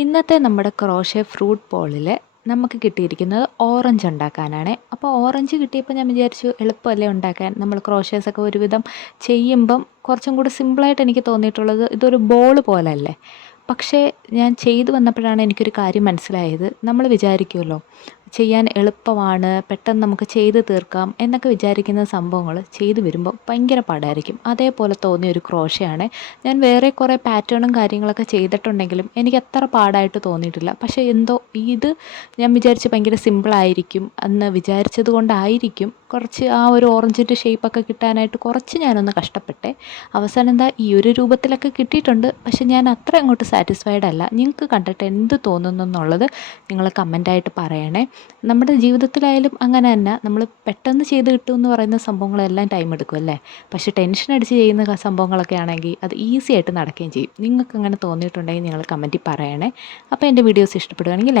ഇന്നത്തെ നമ്മുടെ crochet fruit ബോളിൽ നമുക്ക് കിട്ടിയിരിക്കുന്നത് ഓറഞ്ച് ഉണ്ടാക്കാനാണ്. അപ്പോൾ ഓറഞ്ച് കിട്ടിയപ്പോൾ ഞാൻ വിചാരിച്ചു എളുപ്പമല്ലേ ഉണ്ടാക്കാൻ. നമ്മൾ ക്രോഷേസൊക്കെ ഒരുവിധം ചെയ്യുമ്പം കുറച്ചും കൂടി സിമ്പിളായിട്ട് എനിക്ക് തോന്നിയിട്ടുള്ളത് ഇതൊരു ബോൾ പോലല്ലേ. പക്ഷേ ഞാൻ ചെയ്തു വന്നപ്പോഴാണ് എനിക്കൊരു കാര്യം മനസ്സിലായത്. നമ്മൾ വിചാരിക്കുമല്ലോ ചെയ്യാൻ എളുപ്പമാണ്, പെട്ടെന്ന് നമുക്ക് ചെയ്ത് തീർക്കാം എന്നൊക്കെ വിചാരിക്കുന്ന സംഭവങ്ങൾ ചെയ്തു വരുമ്പോൾ ഭയങ്കര പാടായിരിക്കും. അതേപോലെ തോന്നിയ ഒരു ക്രോഷയാണ്. ഞാൻ വേറെ കുറേ പാറ്റേണും കാര്യങ്ങളൊക്കെ ചെയ്തിട്ടുണ്ടെങ്കിലും എനിക്ക് അത്ര പാടായിട്ട് തോന്നിയിട്ടില്ല. പക്ഷേ എന്തോ ഇത് ഞാൻ വിചാരിച്ച് ഭയങ്കര സിമ്പിളായിരിക്കും എന്ന് വിചാരിച്ചത് കൊണ്ടായിരിക്കും കുറച്ച് ആ ഒരു ഓറഞ്ചിൻ്റെ ഷേപ്പൊക്കെ കിട്ടാനായിട്ട് കുറച്ച് ഞാനൊന്ന് കഷ്ടപ്പെട്ടെ. അവസാനം എന്താ ഈ ഒരു രൂപത്തിലൊക്കെ കിട്ടിയിട്ടുണ്ട്. പക്ഷേ ഞാൻ അത്ര അങ്ങോട്ട് സാറ്റിസ്ഫൈഡ് അല്ല. നിങ്ങൾക്ക് കണ്ടിട്ട് എന്ത് തോന്നുന്നു എന്നുള്ളത് നിങ്ങൾ കമൻ്റായിട്ട് പറയണേ. നമ്മുടെ ജീവിതത്തിലായാലും അങ്ങനെ തന്നെ നമ്മൾ പെട്ടെന്ന് ചെയ്ത് കിട്ടുമെന്ന് പറയുന്ന സംഭവങ്ങളെല്ലാം ടൈം എടുക്കും അല്ലേ. പക്ഷേ ടെൻഷൻ അടിച്ച് ചെയ്യുന്ന സംഭവങ്ങളൊക്കെ ആണെങ്കിൽ അത് ഈസി ആയിട്ട് നടക്കുകയും ചെയ്യും. നിങ്ങൾക്ക് അങ്ങനെ തോന്നിയിട്ടുണ്ടെങ്കിൽ നിങ്ങൾ കമൻറ്റിൽ പറയണേ. അപ്പോൾ എൻ്റെ വീഡിയോസ് ഇഷ്ടപ്പെടുകയാണെങ്കിൽ ലൈക്ക്